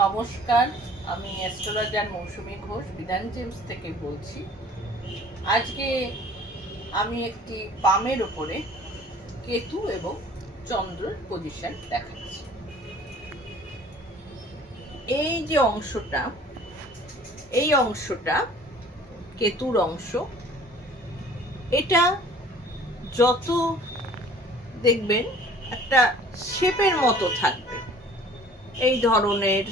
নমস্কার, আমি অ্যাস্ট্রোলজার মৌসুমী ঘোষ বিধান জেমস থেকে বলছি। আজকে আমি একটি পামের ওপরে কেতু এবং চন্দ্রের পজিশন দেখাচ্ছি। এই যে অংশটা, এই অংশটা কেতুর অংশ। এটা যত দেখবেন একটা শেপের মতো থাকবে এই ধরনের,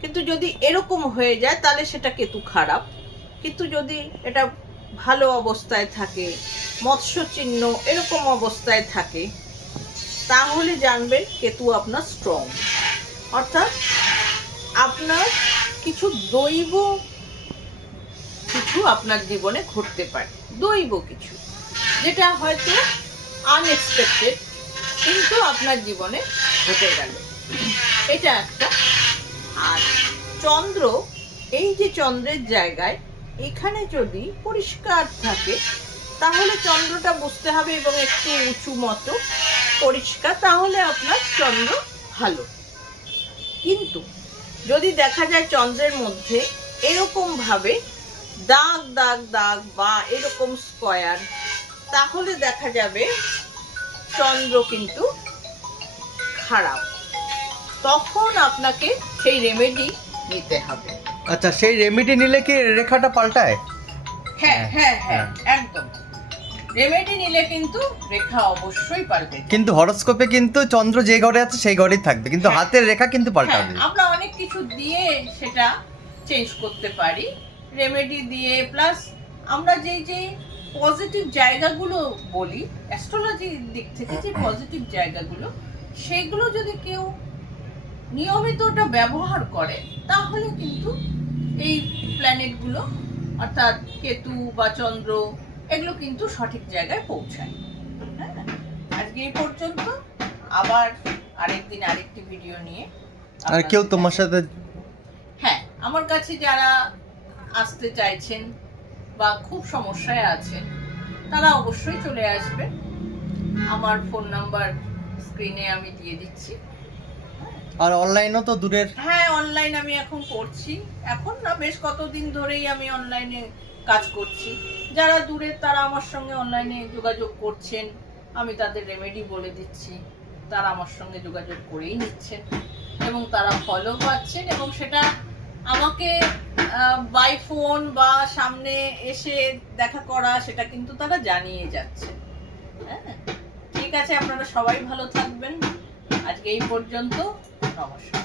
কিন্তু যদি এরকম হয়ে যায় তাহলে সেটা কেতু খারাপ। কিন্তু যদি এটা ভালো অবস্থায় থাকে, মৎস্য চিহ্ন এরকম অবস্থায় থাকে, তাহলে জানবেন কেতু আপনার স্ট্রং। অর্থাৎ আপনার কিছু দৈব কিছু আপনার জীবনে ঘটতে পারে, দৈব কিছু, যেটা হয়তো আনএক্সপেক্টেড, কিন্তু আপনার জীবনে ঘটে গেল, এটা একটা। আর চন্দ্র, এই যে চন্দ্রের জায়গায় এখানে যদি পরিষ্কার থাকে তাহলে চন্দ্রটা বুঝতে হবে, এবং একটু উঁচু মতো পরিষ্কার, তাহলে আপনার চন্দ্র ভালো। কিন্তু যদি দেখা যায় চন্দ্রের মধ্যে এরকম ভাবে দাগ দাগ দাগ বা এরকম স্কয়ার, তাহলে দেখা যাবে চন্দ্র কিন্তু খারাপ। তখন আপনাকে সেই রেমেডি নিতে হবে। আচ্ছা, সেই রেমেডি নিলে কি রেখাটা পাল্টায়? হ্যাঁ হ্যাঁ হ্যাঁ, একদম। রেমেডি নিলে কিন্তু রেখা অবশ্যই পাল্টে যায়। কিন্তু হরোস্কোপে কিন্তু চন্দ্র যে ঘরে আছে সেই ঘরেই থাকবে, কিন্তু হ্যাঁ। হাতের রেখা কিন্তু পাল্টাবে। হ্যাঁ, আমরা অনেক কিছু দিয়ে সেটা চেঞ্জ করতে পারি, রেমেডি দিয়ে। প্লাস আমরা যেই যে পজিটিভ জায়গাগুলো বলি অ্যাস্ট্রোলজির দিক থেকে, যে পজিটিভ জায়গাগুলো, সেগুলো যদি কেউ নিয়মিত ওটা ব্যবহার করে, তাহলে কিন্তু এই প্ল্যানেটগুলো অর্থাৎ কেতু বা চন্দ্র এগুলো কিন্তু সঠিক জায়গায় পৌঁছায়। হ্যাঁ, আজকে এই পর্যন্ত। আবার আরেকদিন আরেকটি ভিডিও নিয়ে। আর কেউ তোমার সাথে, হ্যাঁ, আমার কাছে যারা আসতে চাইছেন বা খুব সমস্যায় আছেন, তারা অবশ্যই চলে আসবেন। আমার ফোন নাম্বার স্ক্রিনে আমি দিয়ে দিচ্ছি। আর অনলাইনও তো দূরের। হ্যাঁ, অনলাইন আমি এখন করছি। এখন না, বেশ কতদিন ধরেই আমি অনলাইনে কাজ করছি। যারা দূরের তারা আমার সঙ্গে অনলাইনে যোগাযোগ করছেন, আমি তাদের রেমেডি বলে দিচ্ছি, তারা আমার সঙ্গে যোগাযোগ করেই নিচ্ছেন এবং তারা ফলো পাচ্ছেন, এবং সেটা আমাকে বাই ফোন বা সামনে এসে দেখা করা, সেটা কিন্তু তারা জানিয়ে যাচ্ছে। হ্যাঁ, ঠিক আছে, আপনারা সবাই ভালো থাকবেন। আজকে এই পর্যন্ত। নমস্কার।